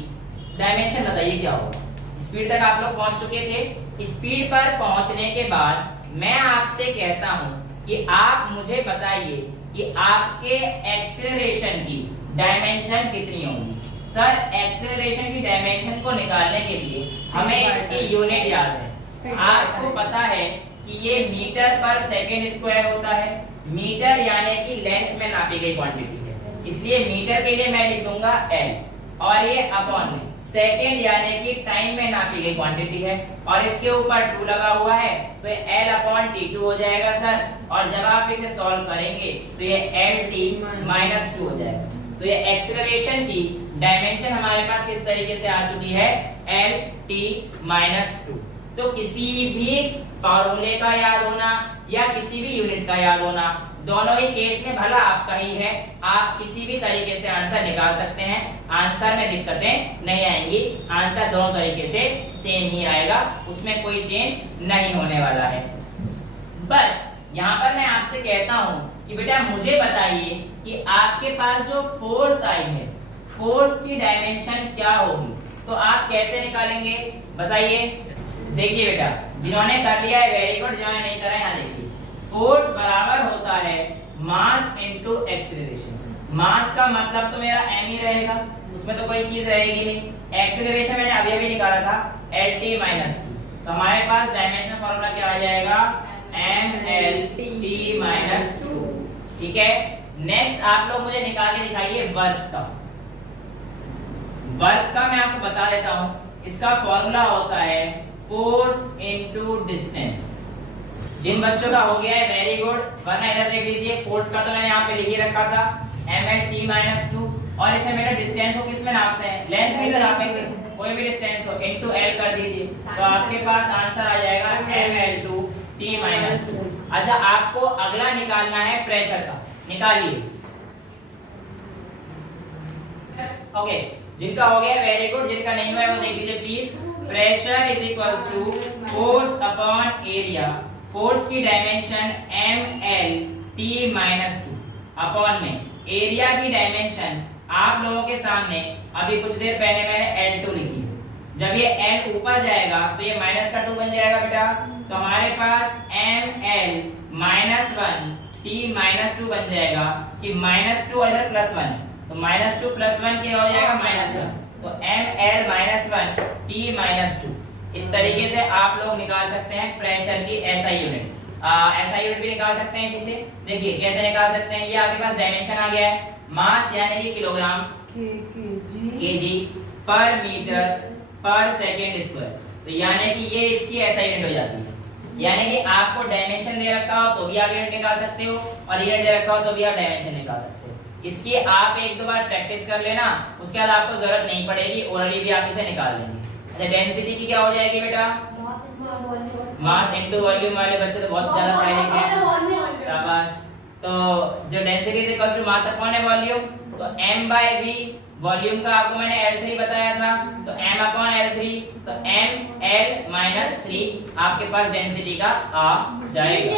डायमेंशन बताइए क्या होगा। स्पीड तक आप लोग पहुंच चुके थे। स्पीड पर पहुंचने के बाद मैं आपसे कहता हूं कि आप मुझे बताइए कि आपके एक्सेलरेशन की डायमेंशन कितनी होगी। सर, एक्सेलरेशन की डायमेंशन को निकालने के लिए हमें इसकी यूनिट याद है। आपको पता है कि ये मीटर पर सेकंड स्क्वायर होता है। मीटर यानी कि लेंथ में नापी गई क्वांटिटी है, इसलिए मीटर के लिए मैं लिख दूंगा L, और ये अपॉन में सेकंड यानी कि टाइम में नापी गई क्वांटिटी है, और इसके ऊपर 2 लगा हुआ है, तो ये L अपॉन T2 हो जाएगा सर। और जब आप इसे सॉल्व करेंगे तो ये LT -2 हो जाएगा। तो ये एक्सेलरेशन की डायमेंशन हमारे पास किस तरीके से आ चुकी है, एल टी माइनस 2। तो किसी भी फॉर्मूले का याद होना या किसी भी यूनिट का याद होना, दोनों ही केस में भला आपका ही है, आप किसी भी तरीके से आंसर निकाल सकते हैं। आंसर में दिक्कतें नहीं आएंगी, आंसर दोनों तरीके से सेम ही आएगा, उसमें कोई चेंज नहीं होने वाला है। बट यहाँ पर मैं आपसे कहता हूं कि बेटा मुझे बताइए कि आपके पास जो फोर्स आई है, फोर्स की डायमेंशन क्या होगी, तो आप कैसे निकालेंगे बताइए। देखिए बेटा, जिन्होंने कर लिया है वेरी गुड, जिन्होंने नहीं करा है यहाँ देखिए, फोर्स बराबर होता है मास इनटू एक्सीलरेशन। मास का मतलब तो मेरा m ही रहेगा, उसमें तो कोई चीज रहेगी नहीं। एक्सीलरेशन मैंने अभी अभी निकाला था lt माइनस 2, तो हमारे पास डायमेंशन फॉर्मूला क्या आ जाएगा, mlt माइनस 2। ठीक है, नेक्स्ट आप लोग मुझे निकाल के दिखाइए वर्क का। वर्क का मैं आपको बता देता हूं, इसका फॉर्मूला होता है फोर्स इनटू डिस्टेंस। जिन बच्चों का हो गया है वेरी गुड, वरना इधर देख लीजिए, फोर्स का तो मैंने यहाँ पे लिख ही रखा था mlt माइनस 2, और इसे मेरा डिस्टेंस को किस में नापते हैं, लेंथ में नापेंगे, कोई भी डिस्टेंस हो इनटू l कर दीजिए, तो आपके पास आंसर आ जाएगा ml2t माइनस 2। अच्छा, आपको अगला निकालना है प्रेशर का, निकालिए। ओके, जिनका हो गया वेरी गुड, जिनका नहीं हुआ है वो देख लीजिए please. Pressure is equal to force upon area, force की dimension ml t minus 2 upon में एरिया की डायमेंशन आप लोगों के सामने अभी कुछ देर पहले मैंने L2 लिखी है। जब ये L ऊपर जाएगा तो ये माइनस का 2 बन जाएगा बेटा, तो हमारे पास ml माइनस 1 t माइनस 2 बन जाएगा कि माइनस 2 और इधर प्लस 1, तो माइनस 2 प्लस 1 क्या हो जाएगा माइनस 1, तो ml माइनस 1 t माइनस 2। इस तरीके से आप लोग निकाल सकते हैं प्रेशर की SI यूनिट। SI यूनिट भी निकाल सकते हैं इसी से। देखिए कैसे निकाल सकते हैं, ये आपके पास डायमेंशन आ गया है, मास यानी कि किलोग्राम kg पर मीटर पर सेकंड स्क्वायर, तो यानी कि ये इसकी SI यूनिट हो जाती है। यानी कि आपको डायमेंशन दे रखा हो तो भी आप यूनिट निकाल सकते हो, और यूनिट दे रखा हो तो भी आप डायमेंशन निकाल सकते हो। इसकी आप एक दो बार प्रैक्टिस कर लेना, उसके बाद आपको जरूरत नहीं पड़ेगी, ओरली भी आप इसे निकाल लेंगे। अच्छा, डेंसिटी की क्या हो जाएगी बेटा, मास इनटू वॉल्यूम वाले बच्चे तो बहुत ज्यादा पढ़े लिखे हैं, शाबाश। तो जो density is equal to mass upon volume, तो m बाय v, वॉल्यूम का आपको मैंने L3 बताया था, तो m अपॉन L3, तो ml माइनस 3 आपके पास डेंसिटी का आ जाएगा।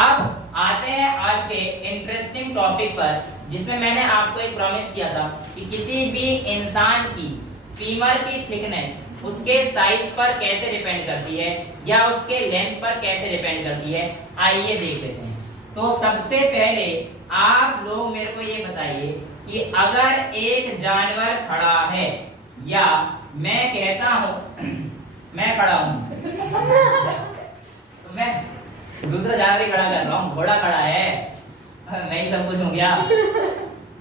अब आते हैं आज के इंटरेस्टिंग टॉपिक पर, जिसमें मैंने आपको एक प्रॉमिस किया था कि किसी भी इंसान की फीमर की थिकनेस उसके साइज पर कैसे डिपेंड करती है या उसके लेंथ पर कैसे डिपेंड करती है। आइए देख लेते हैं। तो सबसे पहले आप लोग मेरे को ये बताइए कि अगर एक जानवर खड़ा है, या मैं कहता हूं मैं खड़ा हूं तो मैं दूसरा जानवर खड़ा कर रहा हूं, घोड़ा खड़ा है, नहीं सब कुछ हो गया।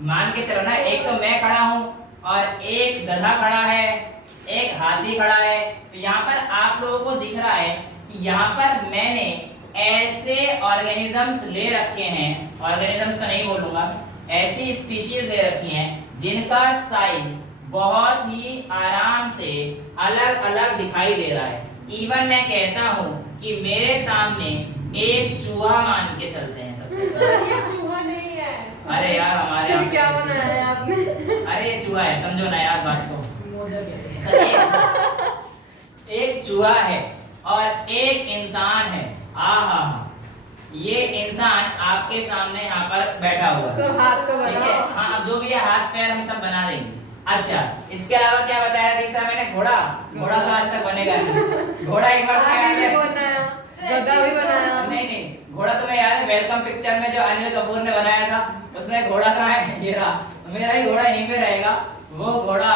मान के चलो ना, एक तो मैं खड़ा हूं और एक गधा खड़ा है, एक हाथी खड़ा है, तो यहाँ पर आप लोगों को दिख रहा है कि यहाँ पर मैंने ऐसे ऑर्गेनिजम्स ले रखे हैं, ऑर्गेनिजम्स तो नहीं बोलूंगा, ऐसी स्पीशीज ले रखी हैं जिनका साइज बहुत ही आराम से अलग अलग दिखाई दे रहा है। इवन मैं कहता हूँ कि मेरे सामने एक चूहा मान के चलते हैं सबसे। ये चूहा नहीं है। अरे यार हमारे फिर क्या बनाया है आपने? अरे ये चूहा है, समझो ना यार बात को। एक चूहा है और एक इंसान है। आहा, ये इंसान आपके सामने यहाँ पर बैठा हुआ है। तो हाथ तो बनाओ। हाँ, जो भी है हाथ पैर हम सब बना देंगे। अच्छा, इसके अलावा क्या बताया तीसरा मैंने, घोड़ा। घोड़ा तो आज तक बनेगा नहीं। घोड़ा एक बार बनाया, गधा भी बनाया। नहीं, घोड़ा तो मैं याद है वेलकम पिक्चर में जो अनिल कपूर ने बनाया था, उसमें घोड़ा कहाँ है, ये रहा। मेरा ही घोड़ा यहीं पे रहेगा। वो घोड़ा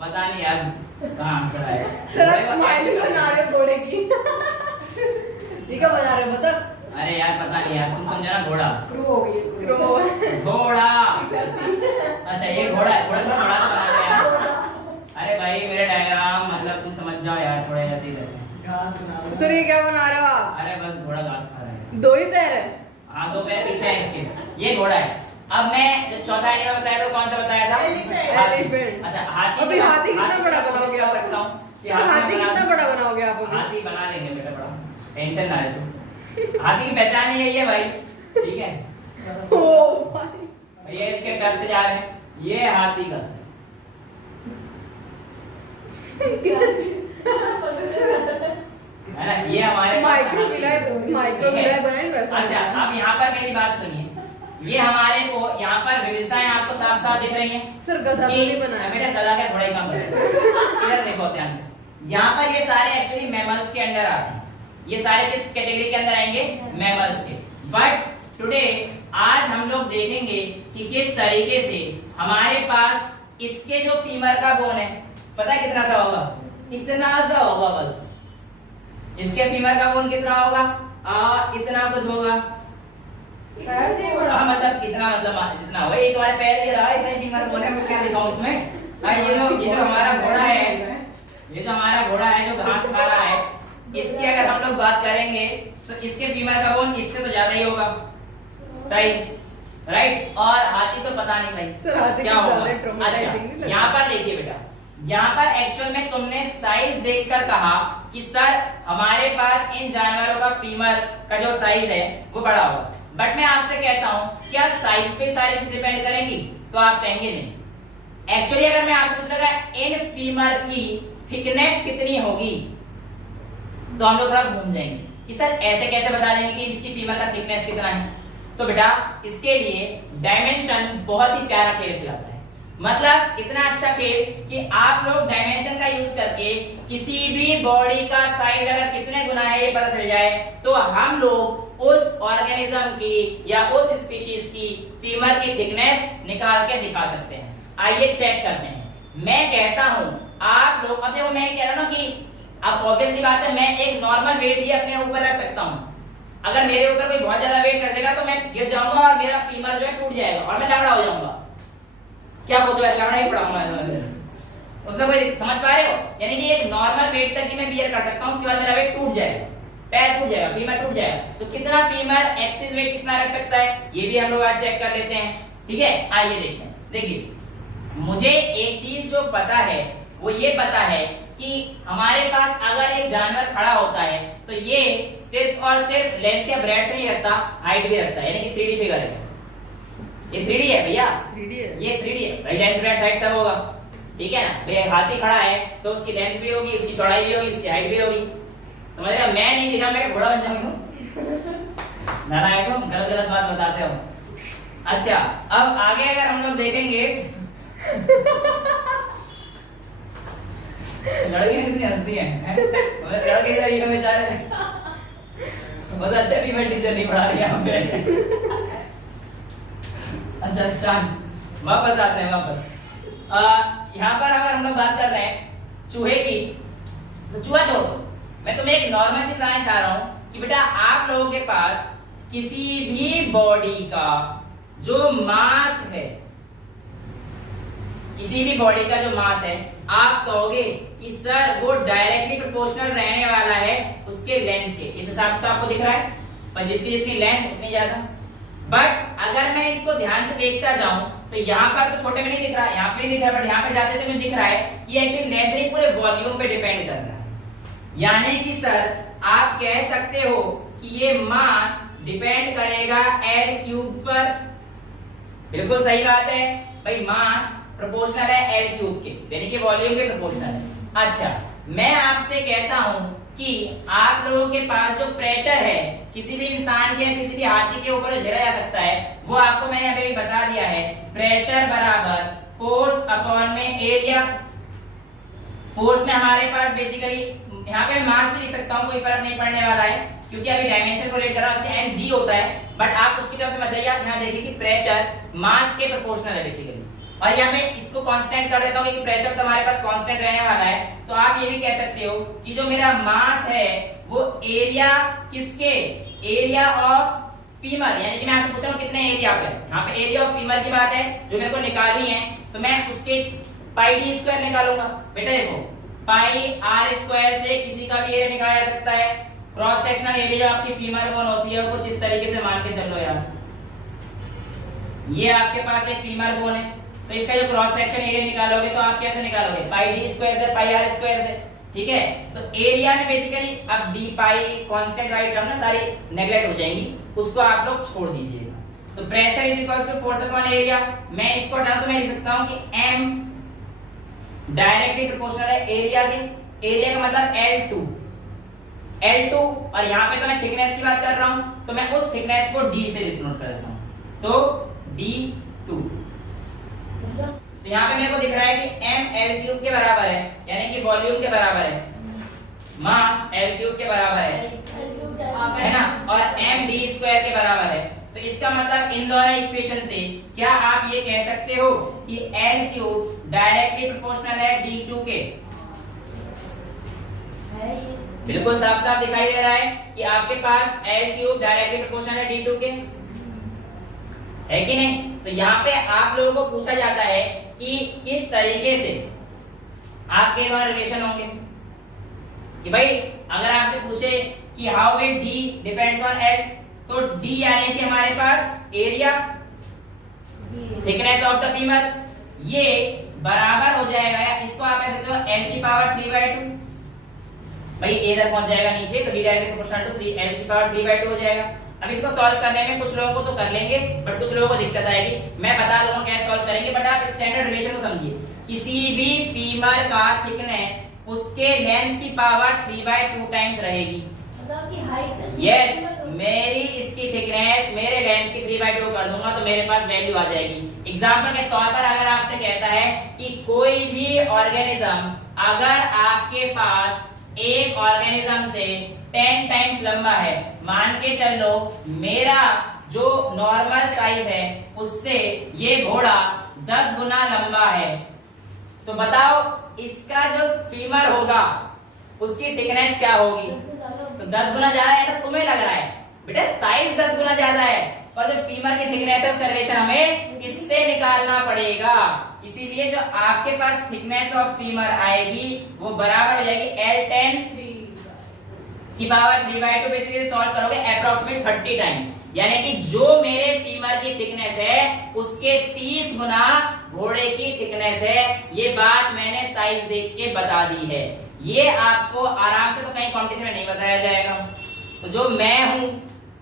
पता नहीं यार कहाँ से आया। सर तुम्हारी बना रहे घोड़े की। ठीक है, बना रहे बतख। अरे यार पता नहीं यार, तुम समझा ना, घोड़ा क्रू हो गई, क्रू घोड़ा। अच्छा ये घोड़ा है, घोड़ा तो बड़ा बना दिया यार। अरे भाई मेरे डायग्राम मतलब तुम समझ जाओ यार, थोड़े ऐसे ही रहते हैं। घास बना रहे हो। सर ये क्या बना रहे हो आप? अरे बस घोड़ा घास खा रहा है। दो ही पैर है? हाँ, दो पैर पीछे है इसके। ये घोड़ा है। अब मैं जो चौथा एनिमल बताया था कौन सा बताया था? एलिफेंट। अच्छा हाथी। अभी हाथी कितना बड़ा बनाओगे आप? सकता हूँ सर हाथी कितना बड़ा बनाओगे आप अभी? हाथी बना लेंगे बेटा, बड़ा टेंशन ना ले तू। हाथी की पहचान यही है भाई, ठीक है? ओ भाई ये इसके टस्क जा रहे हैं, ये हाथी का साइज है ना, ये हमारे माइक्रो विलाय बनाए वैसा। अच्छा अब यहाँ पर मेरी बात सुनिए, ये हमारे को यहाँ पर विविधताएं आपको साफ साफ दिख रही हैं। सर गधा तो नहीं बनाया बेटा, गधा क्या घोड़ा ही काम करता है। इधर देखो ध्यान से, यहाँ पर ये सारे एक्चुअली मैमल्स के अंडर आते हैं। ये सारे किस कैटेगरी के अंदर आएंगे? मैमल्स के। बट टुडे आज हम लोग देखेंगे कि किस तरीके से हमारे पास इसके जो फीमर का बोन है, पता है कितना सा होगा? इतना सा होगा बस। इसके फीमर का बोन कितना होगा? इतना कुछ होगा। मतलब इतना, मतलब जितना होगा। ये तुम्हारे पैर के रहा, इतना फीमर बोन है, मैं क्या दिखाऊं इसमें? ये जो हमारा घोड़ा है, ये जो हमारा घोड़ा है जो घास खा रहा है, इसकी अगर हम लोग बात करेंगे तो इसके फीमर का बोन इससे तो ज्यादा ही होगा साइज, राइट? और हाथी तो पता नहीं भाई सर हाथी क्या होगा। अच्छा यहाँ पर देखिए बेटा, यहाँ पर एक्चुअल में तुमने साइज देखकर कहा कि सर हमारे पास इन जानवरों का फीमर का जो साइज है वो बड़ा होगा। बट मैं आपसे कहता हूँ क्या साइज पे सारी चीज डिपेंड करेंगी? तो आप कहेंगे नहीं। एक्चुअली अगर मैं आपसे पूछ लगा इन फीमर की थिकनेस कितनी होगी, तो हम लोग थोड़ा घूम जाएंगे कि सर ऐसे कैसे बता देंगे कि इसकी फीमर का थिकनेस कितना है? तो बेटा इसके लिए डायमेंशन बहुत ही प्यारा खेल खिलाता है। मतलब इतना अच्छा खेल कि आप लोग डायमेंशन का यूज करके किसी भी बॉडी का साइज अगर कितने गुना है ये पता चल जाए, तो हम लोग उस ऑर्गेनिज्म की या उस स्पीशीज की फीमर की थिकनेस निकाल के दिखा सकते हैं। आइए चेक करते हैं। मैं कहता हूं आप लोग, अब देखो मैं कह रहा हूं ना कि अब ऑब्वियसली बात है, मैं एक नॉर्मल वेट ही अपने ऊपर रख सकता हूं। अगर मेरे ऊपर कोई बहुत ज्यादा वेट कर देगा तो मैं गिर जाऊंगा और मेरा फीमर जो है टूट जाएगा और मैं लंगड़ा हो जाऊंगा। क्या पूछ रहे, लंगड़ा ही पड़ाऊंगा उसमें कोई समझ पा रहे हो? यानी कि एक नॉर्मल वेट तक ही मैं बियर कर सकता हूं, उसके बाद मेरा वेट टूट जाएगा, पैर टूट जाएगा, फीमर टूट जाएगा। तो कितना फीमर एक्सिस वेट कितना रख सकता है ये भी हम लोग आज चेक कर लेते हैं, ठीक है? आइए देखते हैं। देखिए मुझे एक चीज जो पता है वो ये पता है कि हमारे पास अगर एक जानवर खड़ा होता है तो ये सिर्फ और सिर्फ लेंथ या ब्रेड्थ नहीं रखता, हाइट भी रखता है, यानी कि 3D फिगर है। ये 3D है भैया, 3D है, ये 3D है भाई, लेंथ ब्रेड्थ हाइट सब होगा, ठीक है ना? भाई हाथी खड़ा है तो उसकी लेंथ भी होगी, उसकी चौड़ाई भी होगी, उसकी हाइट भी होगी। समझ रहे हो? मैं नहीं दिखा, मैं घोड़ा बन जाऊंगा। नारायण को गलत गलत बात बताते हो। अच्छा अब आगे अगर हम लोग देखेंगे लड़की कितनी हंसती है, लड़के इधर बेचारे बहुत अच्छा फीमेल टीचर नहीं पढ़ा रही है यहाँ पे। अच्छा शांत, वापस आते हैं वापस। यहाँ पर अगर हम लोग बात कर रहे हैं चूहे की, तो चूहा छोड़ो, मैं तुम्हें एक नॉर्मल चीज बताना चाह रहा हूँ कि बेटा आप लोगों के पास किसी भी बॉडी का जो मास है, किसी भी बॉडी का जो मास है, आप कहोगे कि सर वो डायरेक्टली प्रोपोर्शनल रहने वाला है उसके लेंथ के। इस हिसाब से तो आपको दिख रहा है, पर जिसकी जितनी लेंथ उतनी ज्यादा। बट अगर मैं इसको ध्यान से देखता जाऊं तो यहाँ पर तो छोटे में नहीं दिख रहा, यहाँ पे नहीं दिख रहा, बट यहाँ पे जाते तो मुझे दिख रहा है कि एक्चुअली लेंथ नहीं पूरे वॉल्यूम पे डिपेंड कर रहा है। यानी कि सर आप कह सकते हो कि ये मास डिपेंड करेगा एल क्यूब पर। बिल्कुल सही बात है भाई, मास प्रोपोर्शनल है एल क्यूब के, यानी कि वॉल्यूम के प्रोपोर्शनल है। अच्छा मैं आपसे कहता हूं कि आप लोगों के पास जो प्रेशर है किसी भी इंसान के या किसी भी हाथी के ऊपर झेला जा सकता है, वो आपको मैंने अभी भी बता दिया है। प्रेशर बराबर फोर्स अपॉन में एरिया। फोर्स में हमारे पास बेसिकली यहाँ पे मास भी लिख सकता हूँ, कोई फर्क नहीं पड़ने वाला है क्योंकि अभी डायमेंशन को रेट कर रहा हूँ, mg होता है। बट आप उसकी तरफ से मत जाइए, आप यहाँ देखिए कि प्रेशर मास के प्रोपोर्शनल है बेसिकली। और यहाँ मैं इसको कांस्टेंट कर देता हूँ क्योंकि प्रेशर तो हमारे पास कांस्टेंट रहने वाला है। तो आप ये भी कह सकते हो कि जो मेरा मास है वो एरिया किसके, एरिया ऑफ फीमर, यानी कि मैं आपसे पूछ रहा हूँ कितने एरिया पे, यहाँ पे एरिया ऑफ फीमर की बात है जो मेरे को निकालनी है, तो मैं उसके पाई डी स्क्वायर निकालूंगा। बेटा देखो पाई आर स्क्वायर से किसी का भी एरिया निकाला जा सकता है। क्रॉस सेक्शनल एरिया आपकी फीमर बोन होती है, कुछ इस तरीके से मान के चलो यार, ये आपके पास एक फीमर बोन है, तो इसका जो क्रॉस सेक्शन एरिया निकालोगे तो आप कैसे निकालोगे, पाई डी स्क्वायर से पाई आर स्क्वायर से, ठीक है। तो एरिया में बेसिकली अब डी पाई कांस्टेंट वाली टर्म ना सारी नेगलेक्ट हो जाएंगी, उसको आप लोग छोड़ दीजिएगा। तो pressure is equal to force upon area, मैं इसको हटा तो मैं लिख सकता हूं कि m डायरेक्टली प्रोपोर्शनल है एरिया के, एरिया का मतलब L2 और यहाँ पे तो मैं थिकनेस की बात कर रहा हूं, तो मैं उस थिकनेस को d से डिनोट कर देता हूं, तो d2। तो यहाँ पे मेरे को दिख रहा है कि m L3 के बराबर है, यानी कि वॉल्यूम के बराबर है, मास L3 के बराबर है ना, और m d स्क्वायर के बराबर है। तो इसका मतलब इन दोनों इक्वेशन से क्या आप ये कह सकते हो कि L3 डायरेक्टली प्रोपोर्शनल है D2 के? बिल्कुल साफ साफ दिखाई दे रहा है कि आपके पास L3 डायरेक्टली प्रोपोर्शनल है D2 के, है कि नहीं? तो यहाँ पे आप लोगों को पूछा जाता है कि किस तरीके से आपके दोनों रिलेशन होंगे, कि भाई अगर आपसे पूछे कि how will D depends on L, तो D यानी कि हमारे पास area, thickness of the femur, ये बराबर हो जाएगा, या इसको आप ऐसे तो L की पावर 3/2, भाई इधर पहुंच जाएगा नीचे, तो D directly proportional to 3 L की पावर 3/2 हो जाएगा। अब इसको सॉल्व करने में कुछ लोगों को तो कर लेंगे, बट कुछ लोगों को दिक्कत आएगी, मैं बता दूंगा कैसे सॉल्व करेंगे, बट आप स्टैंडर्ड रिलेशन को समझिए। किसी भी फीमर का थिकनेस उसके लेंथ की पावर 3/2 टाइम्स रहेगी। यस, मेरी इसकी थिकनेस मेरे लेंथ की 3/2 कर दूंगा तो मेरे पास वैल्यू आ जाएगी। एग्जांपल के तौर पर अगर आपसे कहता है कि कोई भी ऑर्गेनिज्म अगर आपके पास एक ऑर्गेनिज्म से 10 टाइम्स लंबा है, मान के चलो मेरा जो नॉर्मल साइज है उससे ये घोड़ा 10 गुना लंबा है, तो बताओ इसका जो फीमर होगा उसकी थिकनेस क्या होगी? तो 10 गुना ज्यादा है, ऐसा तुम्हें लग रहा है बेटा, साइज 10 गुना ज्यादा है, पर जो फीमर की थिकनेस है उसका रिलेशन हमें इससे निकालना पड़ेगा। इसीलिए जो आपके पास थिकनेस ऑफ फीमर आएगी वो बराबर हो जाएगी L10 की पावर 3/2, बेसिकली सॉल्व करोगे अप्रोक्सीमेट 30 टाइम्स, यानी कि जो मेरे फीमर की थिकनेस है उसके 30 गुना घोड़े की थिकनेस है। ये बात मैंने साइज देख के बता दी है, ये आपको आराम से तो कहीं कॉम्पिटिशन में नहीं बताया जाएगा। तो जो मैं हूं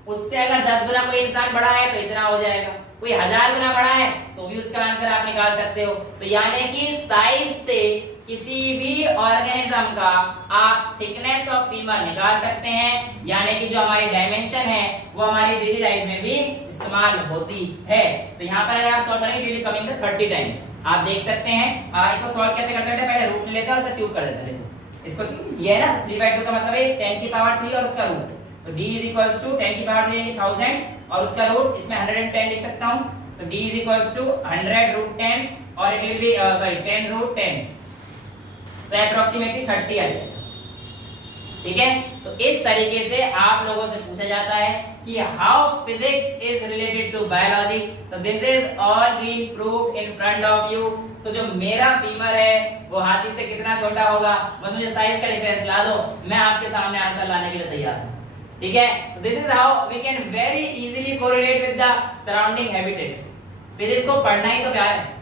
उससे अगर 10 गुना कोई इंसान बड़ा है तो इतना हो जाएगा, कोई 1000 गुना बड़ा है तो भी उसका आंसर आप निकाल सकते हो। तो यानी कि साइज से किसी भी ऑर्गेनिज्म का आप थिकनेस ऑफ फीमर निकाल सकते हैं, यानी कि जो हमारी डायमेंशन है वो हमारी डेली लाइफ में भी इस्तेमाल होती है। तो यहाँ पर अगर आप सॉल्व करेंगे डेली कमिंग 30 टाइम्स, आप देख सकते हैं। इसको सॉल्व कैसे करते हैं, पहले रूट लेते हैं और उसे क्यूब कर देते हैं। इसको ये है ना 3/2 का मतलब है 10 की पावर 3 और उसका रूट, तो d इज इक्वल्स टू 10 की पावर 3 यानी 1000 और उसका रूट इसमें 110 लिख सकता हूं, तो d is equals to 100 root 10 और इट विल बी 10 रूट 10, तो अप्रोक्सीमेटली 30 आ जाएगा। ठीक है, तो इस तरीके से आप लोगों से पूछा जाता है कि how physics is related to biology, तो this is all been proved in front of you. तो जो मेरा फीमर है वो हाथी से कितना छोटा होगा, बस मुझे साइज का डिफरेंस ला दो, मैं आपके सामने आंसर लाने के लिए तैयार हूं। ठीक है, तो this is how we can very easily correlate with the surrounding habitat. Physics को पढ़ना ही तो प्यार है।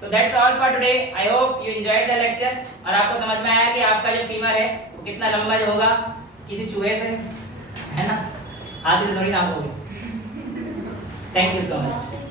So that's all for today. I hope you enjoyed the lecture और आपको समझ में आया कि आपका जो फीमर है वो कितना लंबा जो होगा किसी चूहे से, है ना, हाथी से थोड़ी ना होगी। Thank you so much.